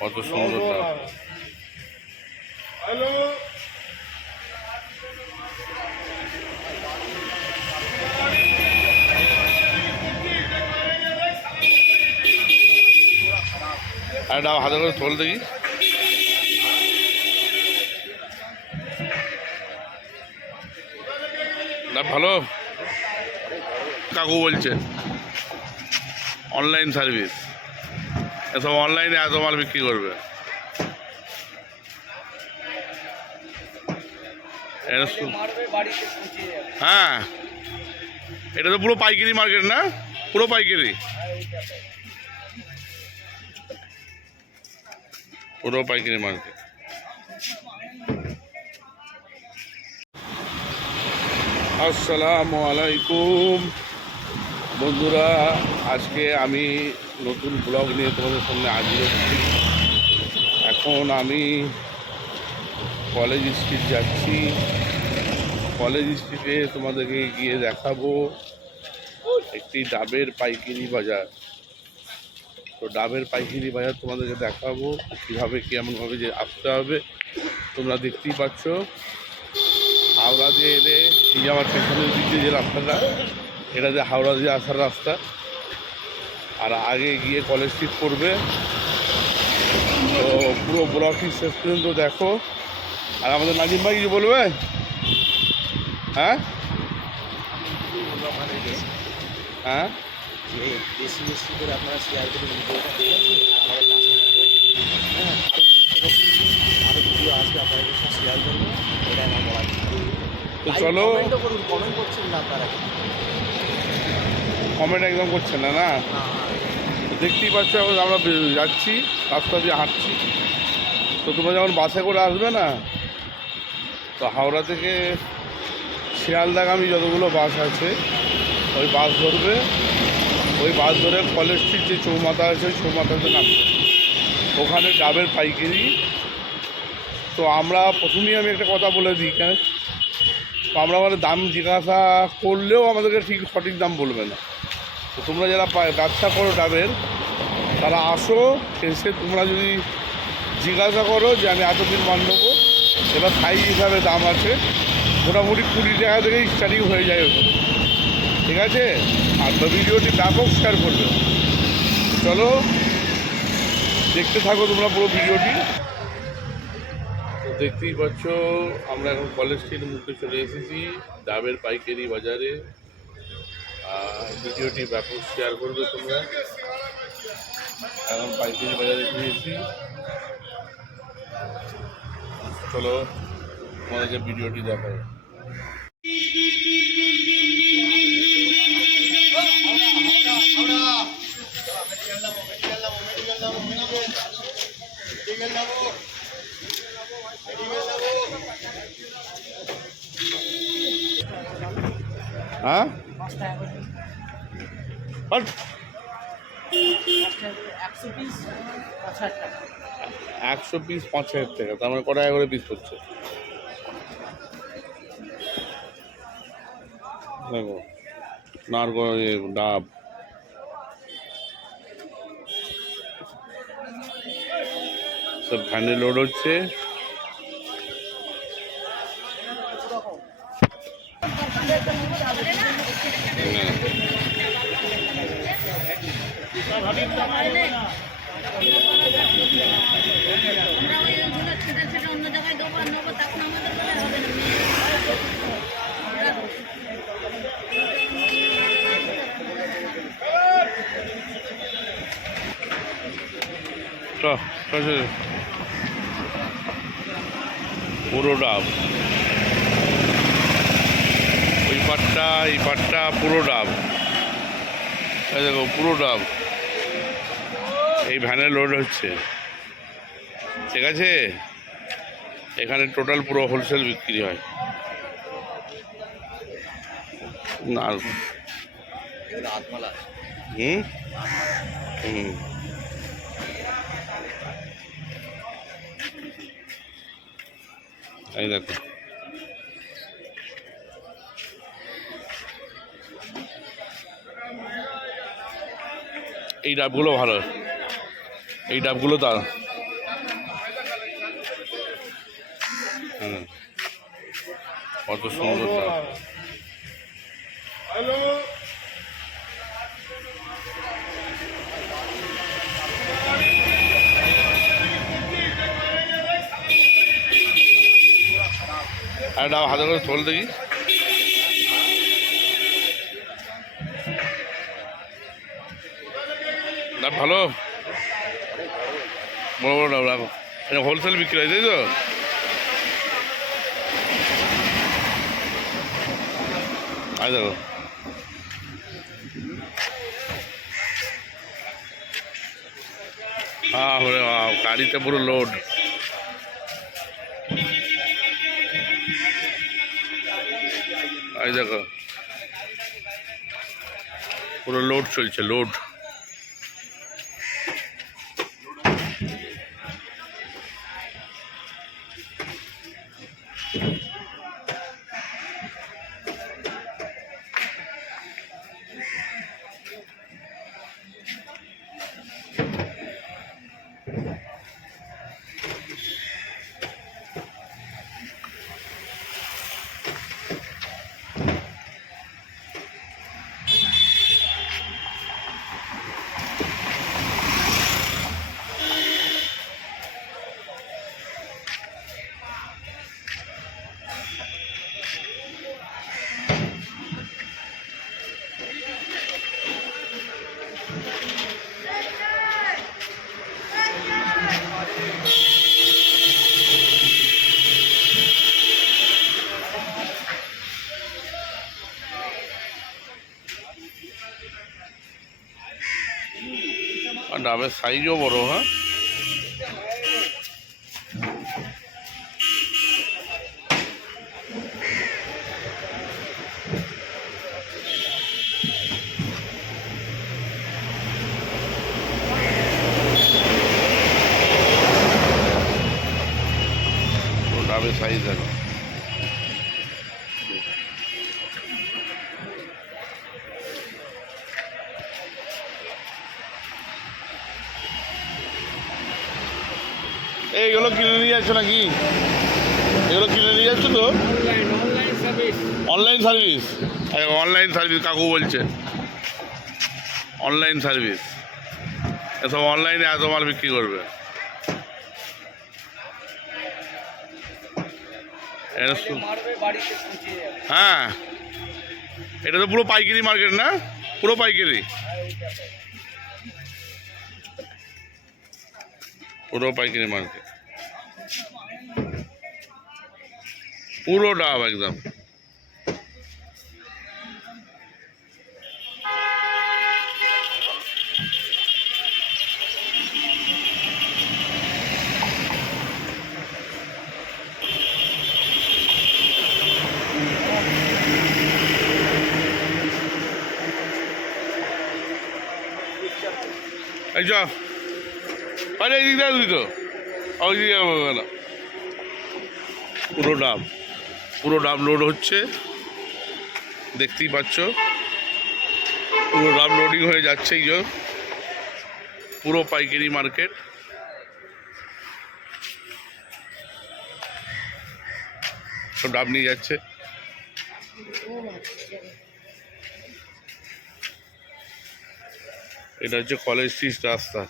কত সুন্দর ডাব। আর ডাব হাতে করে তোল দেখি। ডাব ভালো, কাকু বলছে অনলাইন সার্ভিস, এসব অনলাইনে এত মাল বিক্রি করবে। হ্যাঁ, এটা তো পুরো পাইকারি মার্কেট না? পুরো পাইকারি, পুরো পাইকারি মার্কেট। আসসালামু আলাইকুম বন্ধুরা, আজকে আমি নতুন ব্লগ নিয়ে তোমাদের সামনে হাজির হচ্ছি। এখন আমি কলেজ স্ট্রিট যাচ্ছি। কলেজ স্ট্রিটে তোমাদেরকে গিয়ে দেখাবো একটি ডাবের পাইকারি বাজার। তো ডাবের পাইকারি বাজার তোমাদেরকে দেখাবো কীভাবে কেমনভাবে যে আসতে হবে। তোমরা দেখতেই পাচ্ছ হাওড়া দিয়ে এলে এই যে আমার পেছনের দিক দিয়ে যে রাস্তাটা, এটা যে হাওড়া দিয়ে আসার রাস্তা, আর আগে গিয়ে কলেজ স্ট্রিট পড়বে। তো পুরো ব্লকটি শেষ পর্যন্ত দেখো। আর আমাদের নাজিম ভাই কিছু বলবে? হ্যাঁ হ্যাঁ, বেশি বেশি করে আপনারা শেয়ার করে ভিডিওটা, ঠিক আছে? আরও ভিডিও আসবে, আপনাদের সাথে শেয়ার করবো, এটা আমার বলা। তো চলো, করুন, কমেন্ট করছেন না আপনারা? কমেন্ট একদম করছেন না? না, দেখতেই পাচ্ছ আমরা যাচ্ছি, রাস্তা দিয়ে হাঁটছি। তো তোমরা যখন বাসে করে আসবে না, তো হাওড়া থেকে শিয়ালদাগামী যতগুলো বাস আছে ওই বাস ধরবে। ওই বাস ধরে কলেজ স্ট্রিট যে চৌমাথা আছে ওই চৌমাথাতে নামবে, ওখানে ডাবের পাইকারি। তো আমরা প্রথমেই আমি একটা কথা বলে দিই, কেন তো আমরা আমাদের দাম জিজ্ঞাসা করলেও আমাদেরকে ঠিক সঠিক দাম বলবে না। তো তোমরা যারা ব্যবসা করো ডাবের, তারা আসো, এসে তোমরা যদি জিজ্ঞাসা করো যে আমি এতদিন মাল নেবো, এবার সাইজ হিসাবে দাম আছে, মোটামুটি 20 টাকা থেকেই স্টার্টিং হয়ে যায় ওটা, ঠিক আছে? আর তো ভিডিওটি ব্যাপক শেয়ার করবে। চলো দেখতে থাকো তোমরা পুরো ভিডিওটি। তো দেখতেই পাচ্ছ আমরা এখন কলেজ স্ট্রিটের মুখে চলে এসেছি, ডাবের পাইকারি বাজারে। ভিডিওটি ব্যাপক শেয়ার করবে তোমরা। এখন পাইকারি বাজারে ঘুরেছি। চলো তোমাদেরকে ভিডিওটি দেখাই। হ্যাঁ, 100 পিস 5,000 টাকা, তার মানে কত টাকা করে পিস করছে দেখো। নারকল ডাব, সব ভ্যানে লোড হচ্ছে। পুরো ডাব, ওই পাটটা এই পাটটা পুরো ডাব। এই দেখো পুরো ডাব, এই ভ্যানে লোড হচ্ছে, ঠিক আছে? এখানে টোটাল পুরো হোলসেল বিক্রি হয়। না হুম হুম, এই দেখো এই ডাবগুলো ভালো, এই ডাবগুলো হুম, কত সুন্দর ডাব। আর ডাব হাতে করে তোল দেখি। ডাব ভালো, বড় বড় ডাব রাখো। এটা হোলসেল বিক্রি হয় তাই তো? আয় দেখো, হ্যাঁ ওরে বাবা, গাড়িতে পুরো লোড। এই দেখো পুরো লোড চলছে, লোড। আর ডাবের সাইজও বড়। হ্যাঁ, ডাবের সাইজ দেখো। এইগুলো কিনে নিয়ে যাচ্ছ নাকি? এগুলো কিনে নিয়ে যাচ্ছ তো? Online service. অনলাইন সার্ভিস কাকু বলছে, অনলাইন সার্ভিস। এসব অনলাইনে এত মাল বিক্রি করবে? হ্যাঁ, এটা তো পুরো পাইকারি মার্কেট না? পুরো পাইকারি, পুরো পাইকারি মার্কেট, পুরো ডাব একদম। এই যা, আরে এই দিক দিয়ে আসবি তো, ওই দিকে যাবো না। পুরো ডাব, পুরো ডাব লোড হচ্ছে, দেখতেই পাচ্ছ। পুরো ডাব লোডিং হয়ে যাচ্ছে। এই যে পুরো পাইকারি মার্কেট, সব ডাব নিয়ে যাচ্ছে। এটা হচ্ছে কলেজ স্ট্রিট রাস্তা।